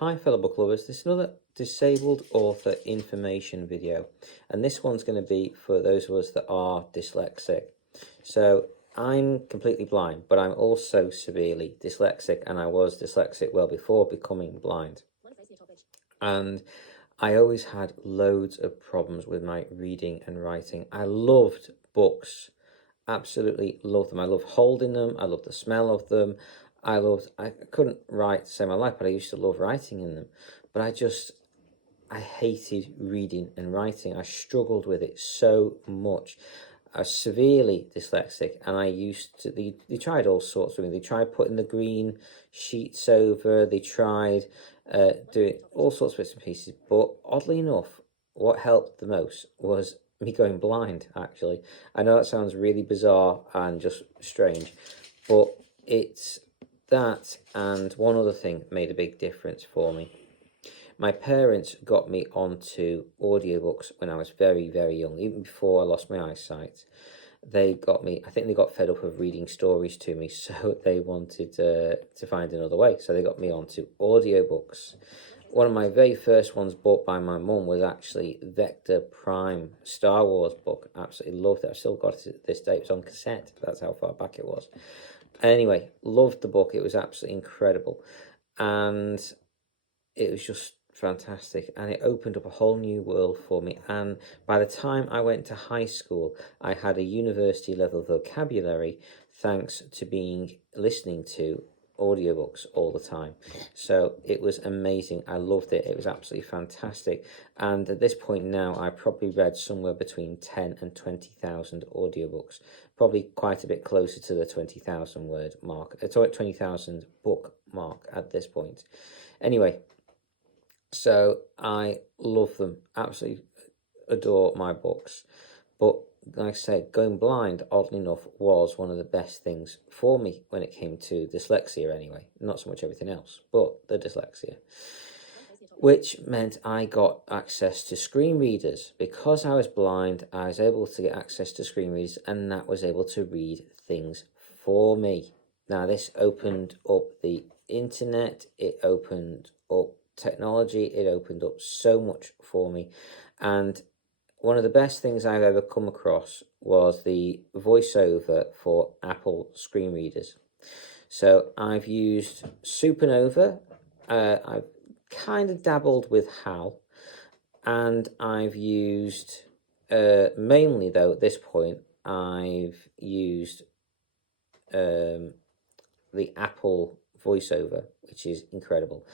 Hi fellow book lovers, this is another disabled author information video, and this one's going to be for those of us that are dyslexic. So I'm completely blind, but I'm also severely dyslexic, and I was dyslexic well before becoming blind. And I always had loads of problems with my reading and writing. I loved books, absolutely loved them. I love holding them, I love the smell of them. I couldn't write to save my life, but I used to love writing in them. But I hated reading and writing. I struggled with it so much. I was severely dyslexic, and I used to, they tried all sorts of things. They tried putting the green sheets over, they tried doing all sorts of bits and pieces. But oddly enough, what helped the most was me going blind, actually. I know that sounds really bizarre and just strange, but it's that and one other thing made a big difference for me. My parents got me onto audiobooks when I was very, very young, even before I lost my eyesight. They got me, I think they got fed up of reading stories to me, so they wanted to find another way. So they got me onto audiobooks. One of my very first ones bought by my mum was actually Vector Prime Star Wars book. Absolutely loved it. I've still got it to this day. It was on cassette. That's how far back it was. Anyway, loved the book. It was absolutely incredible. And it was just fantastic, and it opened up a whole new world for me. And by the time I went to high school, I had a university level vocabulary thanks to listening to audiobooks all the time. So it was amazing. I loved it. It was absolutely fantastic. And at this point now, I probably read somewhere between 10 and 20,000 audiobooks, probably quite a bit closer to the 20,000 word mark. It's at 20,000 book mark at this point. Anyway, so I love them, absolutely adore my books. But like I said, going blind, oddly enough, was one of the best things for me when it came to dyslexia anyway. Not so much everything else, but the dyslexia. Which meant I got access to screen readers. Because I was blind, I was able to get access to screen readers, and that was able to read things for me. Now, this opened up the internet, it opened up technology, it opened up so much for me. And one of the best things I've ever come across was the voiceover for Apple screen readers. So I've used Supernova, I've kind of dabbled with HAL, and I've used, mainly though at this point, I've used the Apple voiceover, which is incredible.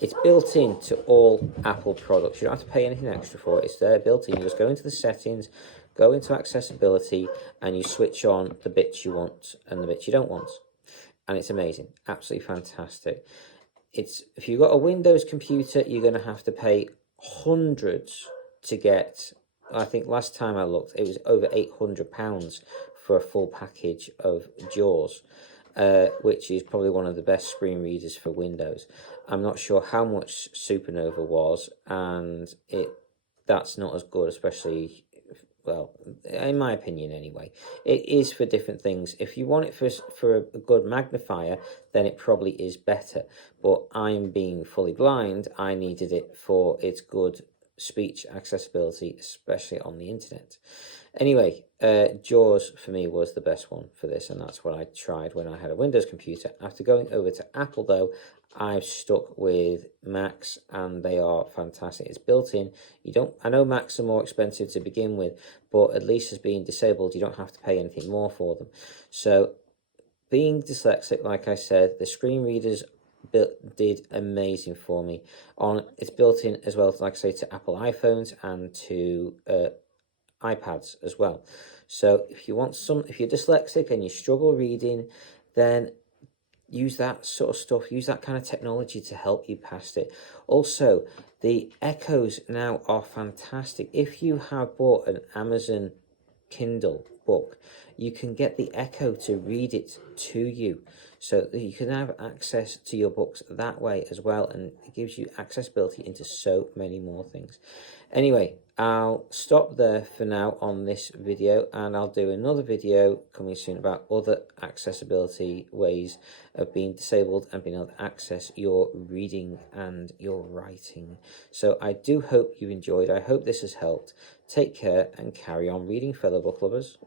It's built into all Apple products. You don't have to pay anything extra for it. It's there built in. You just go into the settings, go into accessibility, and you switch on the bits you want and the bits you don't want. And it's amazing. Absolutely fantastic. If you've got a Windows computer, you're going to have to pay hundreds to get, I think last time I looked, it was over £800 for a full package of JAWS. Which is probably one of the best screen readers for Windows. I'm not sure how much Supernova was, and that's not as good, especially, well, in my opinion anyway. It is for different things. If you want it for a good magnifier, then it probably is better. But I'm being fully blind, I needed it for its good speech accessibility, especially on the internet. Anyway, JAWS for me was the best one for this, and that's what I tried when I had a Windows computer. After going over to Apple, though, I've stuck with Macs, and they are fantastic. It's built in. I know Macs are more expensive to begin with, but at least as being disabled, you don't have to pay anything more for them. So, being dyslexic, like I said, the screen readers did amazing for me. It's built in as well, like I say, to Apple iPhones and to iPads as well. So if you're dyslexic and you struggle reading, then use that sort of stuff, use that kind of technology to help you past it. Also, the echoes now are fantastic. If you have bought an Amazon Kindle book, you can get the Echo to read it to you. so that you can have access to your books that way as well, and it gives you accessibility into so many more things. Anyway, I'll stop there for now on this video, and I'll do another video coming soon about other accessibility ways of being disabled and being able to access your reading and your writing. So I do hope you enjoyed. I hope this has helped. Take care and carry on reading, fellow book lovers.